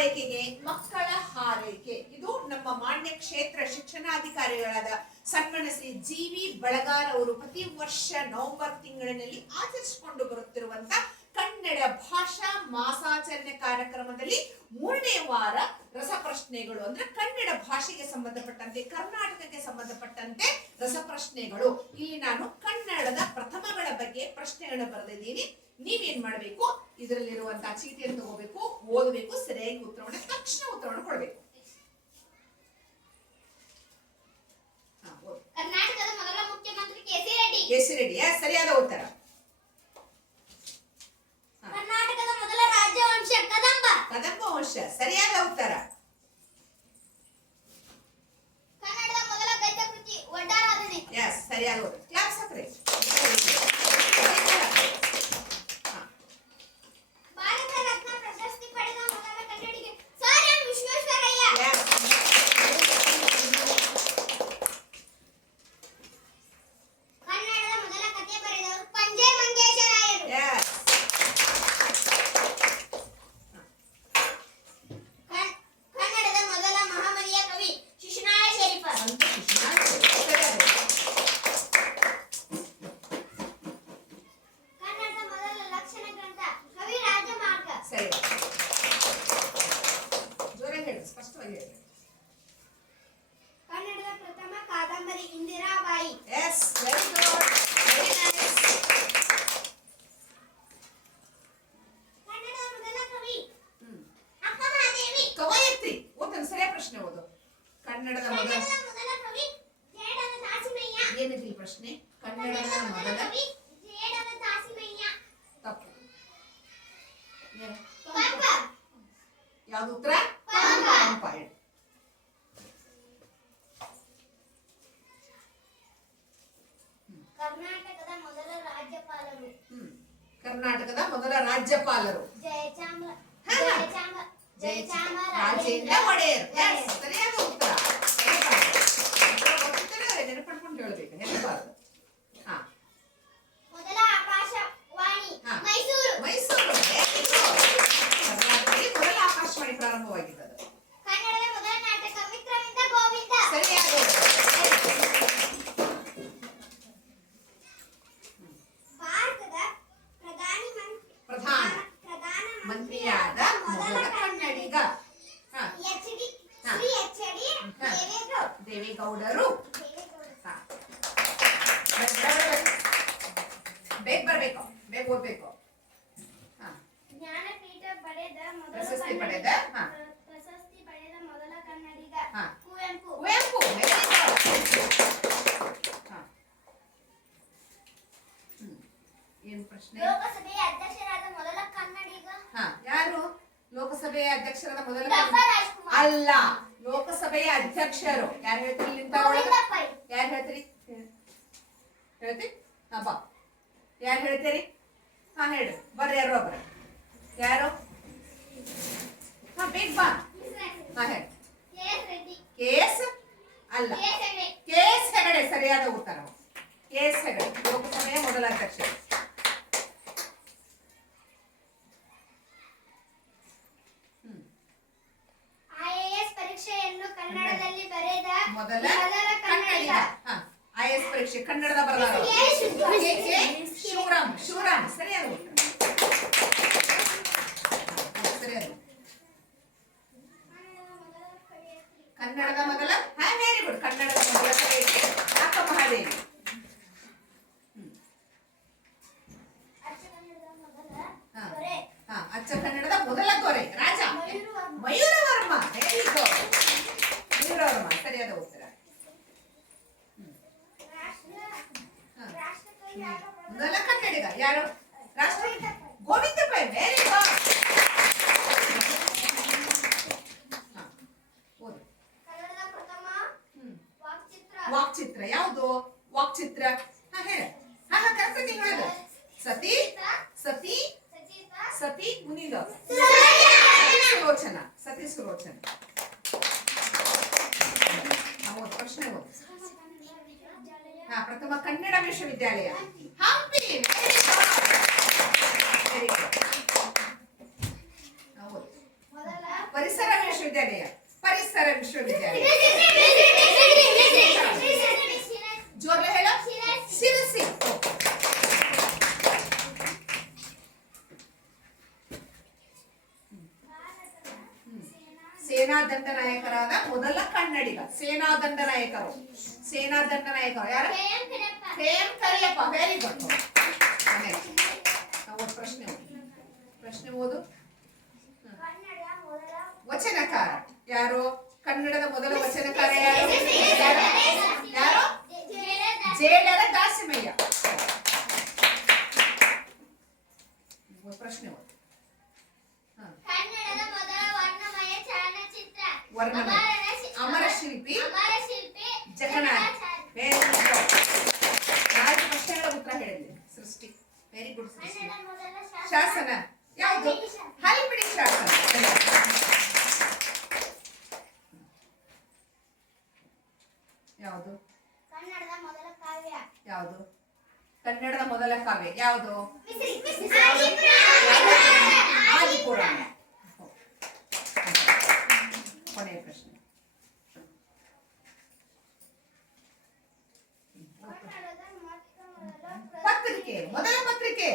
ಆರೈಕೆಗೆ ಮಕ್ಕಳ ಹಾರೈಕೆ. ಇದು ನಮ್ಮ ಮಾನ್ಯ ಕ್ಷೇತ್ರ ಶಿಕ್ಷಣಾಧಿಕಾರಿಗಳಾದ ಸನ್ಮಾನ್ಯ ಶ್ರೀ ಜಿ ವಿ ಬಳಗಾರ್ ಅವರು ಪ್ರತಿ ವರ್ಷ ನವೆಂಬರ್ ತಿಂಗಳಿನಲ್ಲಿ ಆಚರಿಸಿಕೊಂಡು ಬರುತ್ತಿರುವಂತ ಕನ್ನಡ ಭಾಷಾ ಮಾಸಾಚರಣೆ ಕಾರ್ಯಕ್ರಮದಲ್ಲಿ ಮೂರನೇ ವಾರ ರಸಪ್ರಶ್ನೆಗಳು. ಅಂದ್ರೆ ಕನ್ನಡ ಭಾಷೆಗೆ ಸಂಬಂಧಪಟ್ಟಂತೆ, ಕರ್ನಾಟಕಕ್ಕೆ ಸಂಬಂಧಪಟ್ಟಂತೆ ರಸಪ್ರಶ್ನೆಗಳು. ಇಲ್ಲಿ ನಾನು ಕನ್ನಡದ ಪ್ರಥಮಗಳ ಬಗ್ಗೆ ಪ್ರಶ್ನೆಗಳನ್ನು ಬರೆದಿದ್ದೀನಿ. ನೀವೇನ್ ಮಾಡಬೇಕು? ಇದರಲ್ಲಿರುವಂತಹ ಚೀಟಿಯನ್ನು ತಗೋಬೇಕು ಓದಬೇಕು ಸರಿಯಾಗಿ ಉತ್ತರವನ್ನು ತಕ್ಷಣ ಉತ್ತರವನ್ನು ಕೊಡಬೇಕು. ಕರ್ನಾಟಕದ ಮೊದಲ ಮುಖ್ಯಮಂತ್ರಿ ಕೆಸಿ ರೆಡ್ಡಿ. ಕೇಸಿ ಸರಿಯಾದ ಉತ್ತರ. ಕರ್ನಾಟಕದ ಮೊದಲ ರಾಜವಂಶ ಕದಂಬ. ಕದಂಬ ವಂಶ ಸರಿಯಾದ ಉತ್ತರ. ಕನ್ನಡದ ಮೊದಲ ಗದ್ಯ ಕೃತಿ ಒಡ್ಡಾರಾಧನೆ ಎಸ್ ಸರಿಯಾದ ಉತ್ತರ ಕ್ಲಾಸ್ ಹಾಕ್ರಿ ಹಾ. ಭಾರತ ರತ್ನ ಪ್ರಶಸ್ತಿ ಪಡೆದ ಮೊದಲ ಕನ್ನಡಿಗ ಸರ್ ಎಂ ವಿಶ್ವೇಶ್ವರಯ್ಯ Yes. ಕನ್ನಡದ ಮೊದಲ ಕಥೆ ಬರೆದವರು ಪಂಜೆ ಮಂಗೇಶರಾಯರು Yes. ಕನ್- ಕನ್ನಡದ ಮೊದಲ ಮಹಾಮನಿಯ ಕವಿ ಶಿಶುನಾಳ ಶರೀಫ ಸಂತ ಶಿಶುನಾಳ ಸರಿಯಾದ ಉತ್ತರ. ಕನ್ನಡದ ಮೊದಲ ಲಕ್ಷಣ ಗ್ರಂಥ ಕವಿ ರಾಜಮಾರ್ಗ ಸರಿ ಜೋರಾಗಿ ಹೇಳಿ ಸ್ಪಷ್ಟವಾಗಿ ಹೇಳಿ ಕನ್ನಡದ ಪ್ರಥಮ ಕಾದಂಬರಿ Indirabai yes very good very nice ಕನ್ನಡದ ಮೊದಲ ಕವಿ ಹ್ಮ್ ಅಕ್ಕಮಹಾದೇವಿ ಕವಯತ್ರಿ ಓದನ್ ಸರಿಯಾದ ಪ್ರಶ್ನೆ ಓದು ಕನ್ನಡದ ಮೊದಲ ಕನ್ನಡದ ಮೊದಲ ಕವಿ ಜೇಡರ ದಾಸಿಮಯ್ಯ ಏನಿದೆ ಈ ಪ್ರಶ್ನೆ ಕನ್ನಡದ ಕನ್ನಡದ ಮೊದಲ ಮೊದಲ ಕವಿ ಜೇಡರ ದಾಸಿಮಯ್ಯ ತಪ್ಪು ಏನು? ಪಂಪ ಯಾವ್ದು ಉತ್ತರ ಪಂಪ. ಪಂಪ ಹೇಳಿ ಕರ್ನಾಟಕದ ಮೊದಲ ರಾಜ್ಯಪಾಲರು ಹ್ಮ್ ಕರ್ನಾಟಕದ ಮೊದಲ ರಾಜ್ಯಪಾಲರು ಜಯಚಾಮ ಹಾ. ಜಯಚಾಮ ಜಯಚಾಮ ರಾಜೇಂದ್ರ ಒಡೆಯರ್ Yes, ಸರಿಯಾದ ಮಂತ್ರಿಯಾದ ಮೊದಲ ಕನ್ನಡಿಗ. ದೇವೇಗೌಡರು. ಬೇಗ ಬರ್ಬೇಕು ಬೇಗ ಓದ್ಬೇಕು. ಹಾ. ಜ್ಞಾನಪೀಠ ಪಡೆದ ಪ್ರಶಸ್ತಿ. ಪಡೆದ? ಪ್ರಶಸ್ತಿ ಪಡೆದ ಮೊದಲ ಕನ್ನಡಿಗ. ಕುವೆಂಪು. ಕುವೆಂಪು. ಏನ್ ಪ್ರಶ್ನೆ ಲೋಕಸಭೆಯ ಅಧ್ಯಕ್ಷರಾದ ಮೊದಲ ಕನ್ನಡಿಗ ಹಾ ಯಾರು ಲೋಕಸಭೆಯ ಅಧ್ಯಕ್ಷರಾದ ಮೊದಲ ಅಲ್ಲ ಲೋಕಸಭೆಯ ಅಧ್ಯಕ್ಷರು. ಯಾರು ಹೇಳ್ತೀರಿ ಯಾರು ಹೇಳ್ತೀರಿ? ಹೇಳ್ತಿ? ಹಾ ಬಾ. ಯಾರು ಹೇಳ್ತೀರಿ? ಹಾ ಹೇಳು. ಬರ್ರಿ ಯಾರು ಬರ ಯಾರು? ಹಾ ಬೇಗ ಬಾ. ಹಾ ಹೇಳಿ. ಕೇಸ್ ಅಲ್ಲ. ಕೇಸ್ ಹೆಗಡೆ. ಸರಿಯಾದ ಉತ್ತರ. ಕೇಸ್ ಹೆಗಡೆ ಲೋಕಸಭೆಯ ಮೊದಲ ಅಧ್ಯಕ್ಷ ಮೊದಲ ಕನ್ನಡ ಐ ಎಸ್ ಪರೀಕ್ಷೆ ಕನ್ನಡದ ಬರದಾರ ಕೆ. ಶಿವರಾಮ್. ಶಿವರಾಮ್ ಸರಿ ಸರಿಯಾದ ಉತ್ತರ ಹಾ, ಸರಿಯಾದ ಉತ್ತರ. ಕನ್ನಡದ ಮೊದಲ ಹಾ ವೆರಿ ಗುಡ್ ಕನ್ನಡದ ಮೊದಲ ಕವಯಿತ್ರಿ ಅಕ್ಕ ಮಹಾದೇವಿ ಹ್ಮ್. ಅಚ್ಚ ಕನ್ನಡದ ಮೊದಲ ಹಾ. ದೊರೆ ಹಾ ಅಚ್ಚ ಕನ್ನಡದ ಮೊದಲ ದೊರೆ ರಾಜ ಮಯೂರವರ್ಮ. ಮಯೂರವರ್ಮ ವೆರಿ ಗುಡ್ ಮಯೂರವರ್ಮ ಸರಿಯಾದ ಉತ್ತರ ರಾಷ್ಟ್ರ ಹಾ. ರಾಷ್ಟ್ರಕವಿಯಾದ ಮೊದಲ ಮೊದಲ ಕನ್ನಡಿಗ ಯಾರು? ರಾಷ್ಟ್ರ ಗೋವಿಂದ ಪೈ ವೆರಿ ಗುಡ್ ಹಾ ಓದು. ಕನ್ನಡದ ಪ್ರಥಮ ಹ್ಮ್. ವಾಕ್ಚಿತ್ರ ವಾಕ್ಚಿತ್ರ ಯಾವುದು? ವಾಕ್ಚಿತ್ರ. ಹಾ ಹೇಳ. ಹಾ ಹಾ ಕರೆಕ್ಟ್ ನೀವು ಹೇಳು. ಸತಿ ಸತಿ ಸಚಿತ ಸತಿ ಮುನಿದ ಸುಲೋಚನ. ಸುಲೋಚನ ಸತಿ ಸುಲೋಚನ. ಹಾ, ಓದು ಪ್ರಶ್ನೆ ಓದು. ಹಾ ಪ್ರಥಮ ಕನ್ನಡ ವಿಶ್ವವಿದ್ಯಾಲಯ. ಹಂಪಿ. ವೆರಿ ಗುಡ್ ಪರಿಸರ ವಿಶ್ವವಿದ್ಯಾಲಯ. ಪರಿಸರ ವಿಶ್ವವಿದ್ಯಾಲಯ. ಜೋರ ಹೇಳೋ. ಶಿರಸಿ. ಸೇನಾ ದಂಡನಾಯಕರಾದ ಮೊದಲ ಕನ್ನಡಿಗ. ಸೇನಾ ದಂಡನಾಯಕರು ಸೇನಾ ದಂಡನಾಯಕ ಯಾರು ಪ್ರೇಮ್ ಕರಿಯಪ್ಪ ವೆರಿ ಗುಡ್ ಪ್ರಶ್ನೆ ಪ್ರಶ್ನೆ ಓದು. ವಚನಕಾರ ಯಾರು? ಕನ್ನಡದ ಮೊದಲ ವಚನಕಾರ ಯಾರು? ಯಾರು? ಜೇಡರ ದಾಸಿಮಯ್ಯ. ಪ್ರಶ್ನೆ ಓದು ವರ್ಣಮಯ ಅಮರ ಶಿಲ್ಪಿ ಜಗನ್ನಾಥ್. ವೆರಿ ಗುಡ್ ನಾಲ್ಕು ಪ್ರಶ್ನೆಗಳ ಉತ್ತರ ಹೇಳಿದ್ವಿ ಸೃಷ್ಟಿ. ವೆರಿ ಗುಡ್ ಸೃಷ್ಟಿ. ಶಾಸನ. ಯಾವುದು? ಬಿಡಿ ಶಾಸನ. ಯಾವುದು? ಕನ್ನಡದ ಮೊದಲ ಕಾವ್ಯ. ಯಾವುದು? ಕನ್ನಡದ ಮೊದಲ ಕಾವ್ಯ. ಯಾವುದು? ಆದಿಪುರಾಣ ಕೊನೆಯ ಪ್ರಶ್ನೆ ಕನ್ನಡದ ಮೊಟ್ಟ ಮೊದಲ ಪತ್ರಿಕೆ ಮೊದಲ ಪತ್ರಿಕೆ